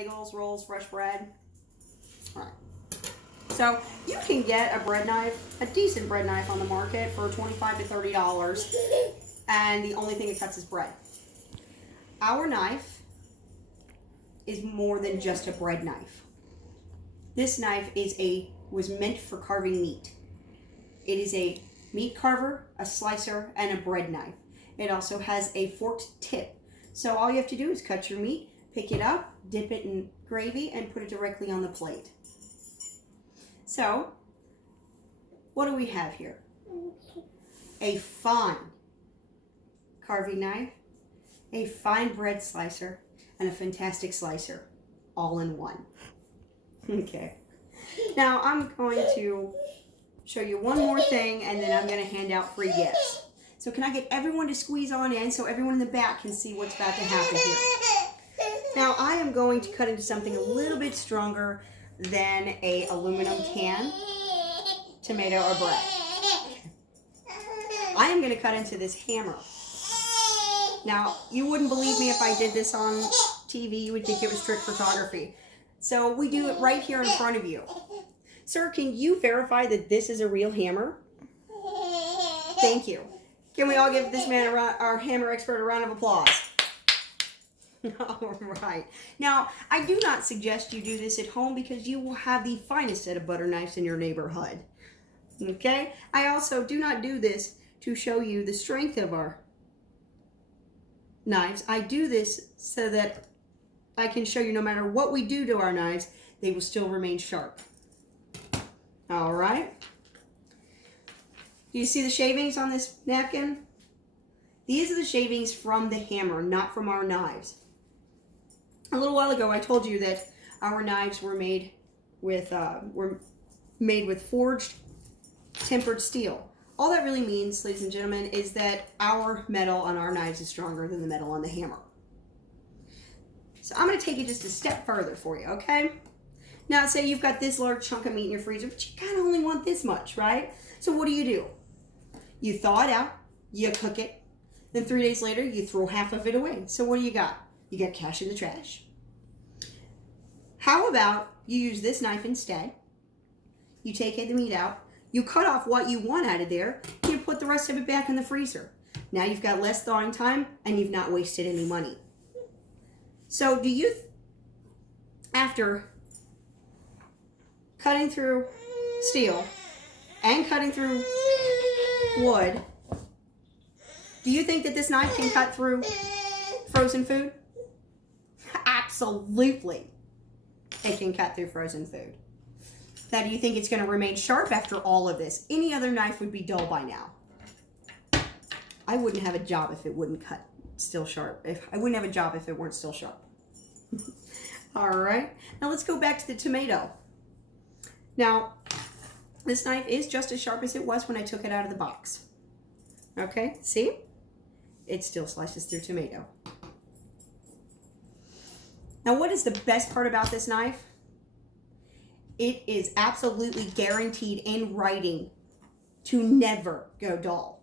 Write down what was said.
bagels, rolls, fresh bread. All right. So you can get a bread knife, a decent bread knife on the market for $25 to $30, and the only thing it cuts is bread. Our knife is more than just a bread knife. This knife was meant for carving meat. It is a meat carver, a slicer, and a bread knife. It also has a forked tip. So all you have to do is cut your meat, pick it up, dip it in gravy, and put it directly on the plate. So, what do we have here? A fine carving knife, a fine bread slicer, and a fantastic slicer, all in one. Okay. Now, I'm going to show you one more thing, and then I'm going to hand out free gifts. So can I get everyone to squeeze on in so everyone in the back can see what's about to happen here? Now, I am going to cut into something a little bit stronger than a aluminum can, tomato, or bread. I am going to cut into this hammer. Now, you wouldn't believe me if I did this on TV. You would think it was trick photography. So we do it right here in front of you. Sir, can you verify that this is a real hammer? Thank you. Can we all give this man, our hammer expert, a round of applause? All right. Now, I do not suggest you do this at home because you will have the finest set of butter knives in your neighborhood. Okay? I also do not do this to show you the strength of our knives. I do this so that I can show you no matter what we do to our knives, they will still remain sharp. All right. Do you see the shavings on this napkin? These are the shavings from the hammer, not from our knives. A little while ago, I told you that our knives were made with forged tempered steel. All that really means, ladies and gentlemen, is that our metal on our knives is stronger than the metal on the hammer. So I'm going to take it just a step further for you, okay? Now, say you've got this large chunk of meat in your freezer, but you kind of only want this much, right? So what do? You thaw it out, you cook it, then 3 days later, you throw half of it away. So what do you got? You got cash in the trash. How about you use this knife instead? You take the meat out, you cut off what you want out of there, you put the rest of it back in the freezer. Now you've got less thawing time, and you've not wasted any money. So do you, after cutting through steel and cutting through wood, do you think that this knife can cut through frozen food? Absolutely. It can cut through frozen food. Now, do you think it's going to remain sharp after all of this? Any other knife would be dull by now. I wouldn't have a job if it wouldn't cut still sharp. I wouldn't have a job if it weren't still sharp. All right. Now, let's go back to the tomato. Now, this knife is just as sharp as it was when I took it out of the box. Okay, see? It still slices through tomato. Now, what is the best part about this knife? It is absolutely guaranteed in writing to never go dull.